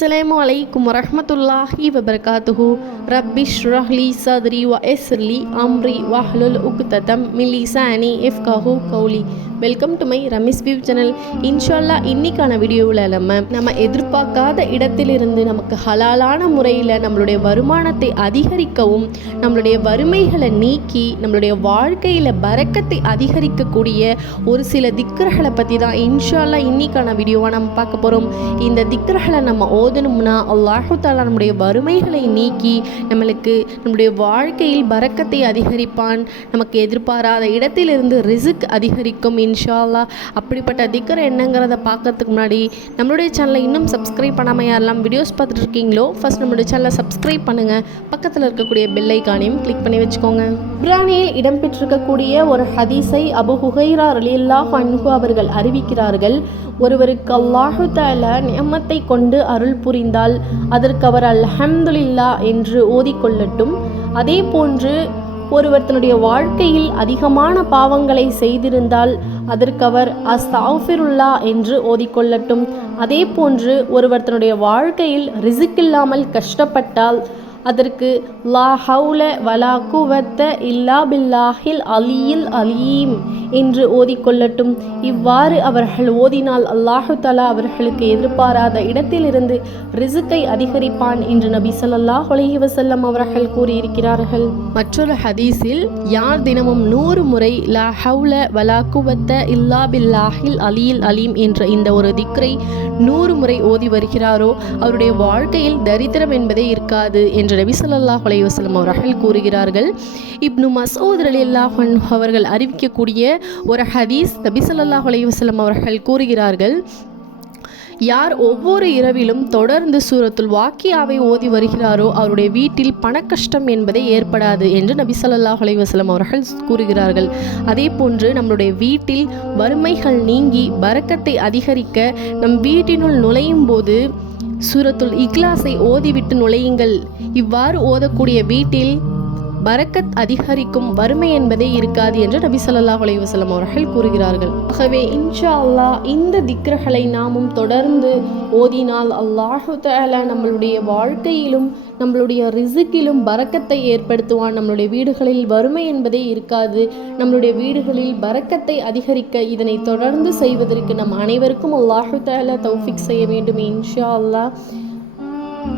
அஸ்ஸலாமு அலைக்கும் வரஹ்மத்துல்லாஹி வபரகாத்துஹு. ரப்பி ஷ்ரஹ்லி சத்ரி வ எஸ்லி அம்ரி வஹ்லுல் உக்ததம் மில்லிசானி லிசானி இஃப்கஹு கௌலி. Welcome to my Ramesh view channel. இன்ஷால்லா இன்னைக்கான வீடியோவில் நம்ம நம்ம எதிர்பார்க்காத இடத்திலிருந்து நமக்கு ஹலாலான முறையில் நம்மளுடைய வருமானத்தை அதிகரிக்கவும் நம்மளுடைய வறுமைகளை நீக்கி நம்மளுடைய வாழ்க்கையில் பறக்கத்தை அதிகரிக்கக்கூடிய ஒரு சில திக்கர்களை பற்றி தான் இன்ஷால்லா இன்னைக்கான வீடியோவாக நம்ம பார்க்க போகிறோம் இந்த திக்கர்களை நம்ம ஓ ஓதணும்னா அல்லாஹு தாலா நம்முடைய வறுமைகளை நீக்கி நம்மளுக்கு நம்முடைய வாழ்க்கையில் பறக்கத்தை அதிகரிப்பான். நமக்கு எதிர்பாராத இடத்திலிருந்து ரிசுக் அதிகரிக்கும் இன்ஷால்லா அப்படிப்பட்ட திக்கர் என்னங்கிறத பார்க்கறதுக்கு முன்னாடி நம்மளுடைய சேனலை இன்னும் சப்ஸ்கிரைப் பண்ணாமல் யாரெல்லாம் வீடியோஸ் பார்த்துட்டு இருக்கீங்களோ ஃபர்ஸ்ட் நம்மளுடைய சேனலை சப்ஸ்கிரைப் பண்ணுங்கள் பக்கத்தில் இருக்கக்கூடிய பெல் காணியும் கிளிக் பண்ணி வச்சுக்கோங்க. குரானியில் இடம்பெற்றிருக்கக்கூடிய ஒரு ஹதீஸை அபு ஹுகைரா ரலில்லா அன்ஹு அவர்கள் அறிவிக்கிறார்கள். ஒருவருக்கு அல்லாஹு தால நியமத்தை கொண்டு அருள் புரிந்தால் அதற்கு அவர் அல்ஹம்துலில்லா என்று ஓதிக்கொள்ளட்டும். அதே போன்று ஒருவர் தன்னுடைய வாழ்க்கையில் அதிகமான பாவங்களை செய்திருந்தால் அதற்கு அவர் அஸ்தாஃபிருல்லா என்று ஓதிக்கொள்ளட்டும். அதே போன்று ஒருவர் தன்னுடைய வாழ்க்கையில் ரிசிக் இல்லாமல் கஷ்டப்பட்டால் அதற்கு லா ஹவுல வலா குவத்த இல்லா பில்லாஹில் அலியில் அலீம் என்று ஓதிக்கொள்ளட்டும். இவ்வாறு அவர்கள் ஓதினால் அல்லாஹு தலா அவர்களுக்கு எதிர்பாராத இடத்திலிருந்து ரிசுக்கை அதிகரிப்பான் என்று நபி ஸல்லல்லாஹு அலைஹி வசல்லம் அவர்கள் கூறியிருக்கிறார்கள். மற்றொரு ஹதீஸில் யார் தினமும் நூறு முறை லா ஹவுல வலா குவத்த இல்லா பில்லாஹில் அலியில் அலீம் என்ற இந்த ஒரு திக்ரை நூறு முறை ஓதி வருகிறாரோ அவருடைய வாழ்க்கையில் தரித்திரம் என்பதே இருக்காது என்று நபி ஸல்லல்லாஹு அலைஹி வஸல்லம் அவர்கள் கூறுகிறார்கள். இப்னு மசூத் அலி அல்லாஹன் அவர்கள் அறிவிக்கக்கூடிய ஒரு ஹதீஸ் நபி ஸல்லல்லாஹு அவர்கள் கூறுகிறார்கள் யார் ஒவ்வொரு இரவிலும் தொடர்ந்து சூரத்துல் வாக்கியாவை ஓதி வருகிறாரோ அவருடைய வீட்டில் பணக்கஷ்டம் என்பதே ஏற்படாது என்று நபி ஸல்லல்லாஹு அலைஹி அவர்கள் கூறுகிறார்கள். அதே போன்று நம்மளுடைய வீட்டில் வறுமைகள் நீங்கி பரக்கத்தை அதிகரிக்க நம் வீட்டினுள் நுழையும் போது சூரத்துல் இக்லாஸை ஓதிவிட்டு நுழையுங்கள். இவ்வாறு ஓதக்கூடிய வீட்டில் பரக்கத் அதிகரிக்கும் வறுமை என்பதே இருக்காது என்று நபி சொல்லா அலைவசலம் அவர்கள் கூறுகிறார்கள். ஆகவே இன்ஷா அல்லாஹ் இந்த திக்ரகளை நாமும் தொடர்ந்து ஓதினால் அல்லாஹு தாலா நம்மளுடைய வாழ்க்கையிலும் நம்மளுடைய ரிசுக்கிலும் பரக்கத்தை ஏற்படுத்துவான். நம்மளுடைய வீடுகளில் வறுமை என்பதே இருக்காது. நம்மளுடைய வீடுகளில் பரக்கத்தை அதிகரிக்க இதனை தொடர்ந்து செய்வதற்கு நம் அனைவருக்கும் அல்லாஹு தாலா தௌஃபிக் செய்ய வேண்டும் இன்ஷா அல்லாஹ்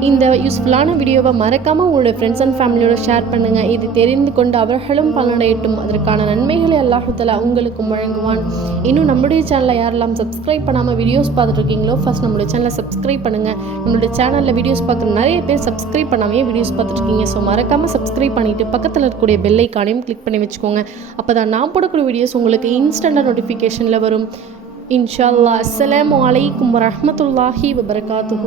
இந்த யூஸ்ஃபுல்லான வீடியோவை மறக்காமல் உங்களுடைய ஃப்ரெண்ட்ஸ் அண்ட் ஃபேமிலியோட ஷேர் பண்ணுங்கள் இது தெரிந்து கொண்டு அவர்களும் பலனடையட்டும். அதற்கான நன்மைகளை அல்லாஹுத்தலா உங்களுக்கும் வழங்குவான். இன்னும் நம்மளுடைய சேனலை யாரெல்லாம் சப்ஸ்கிரைப் பண்ணாமல் வீடியோஸ் பார்த்துட்ருக்கீங்களோ ஃபஸ்ட் நம்மளுடைய சேனலை சப்ஸ்கிரைப் பண்ணுங்கள் நம்மளுடைய சேனலில் வீடியோஸ் பார்க்குற நிறைய பேர் சப்ஸ்கிரைப் பண்ணாமே வீடியோஸ் பார்த்துட்ருக்கீங்க. ஸோ மறக்காமல் சப்ஸ்கிரைப் பண்ணிவிட்டு பக்கத்தில் இருக்கக்கூடிய பெல்லைக்கானையும் கிளிக் பண்ணி வச்சுக்கோங்க. அப்போ தான் நான் போடக்கூடிய வீடியோஸ் உங்களுக்கு இன்ஸ்டண்ட்டாக நோட்டிஃபிகேஷனில் வரும். இன்ஷா அல்லாஹ். அஸ்லாம் வலைக்கம் வரமத்துல்லாஹி வபர்காத்து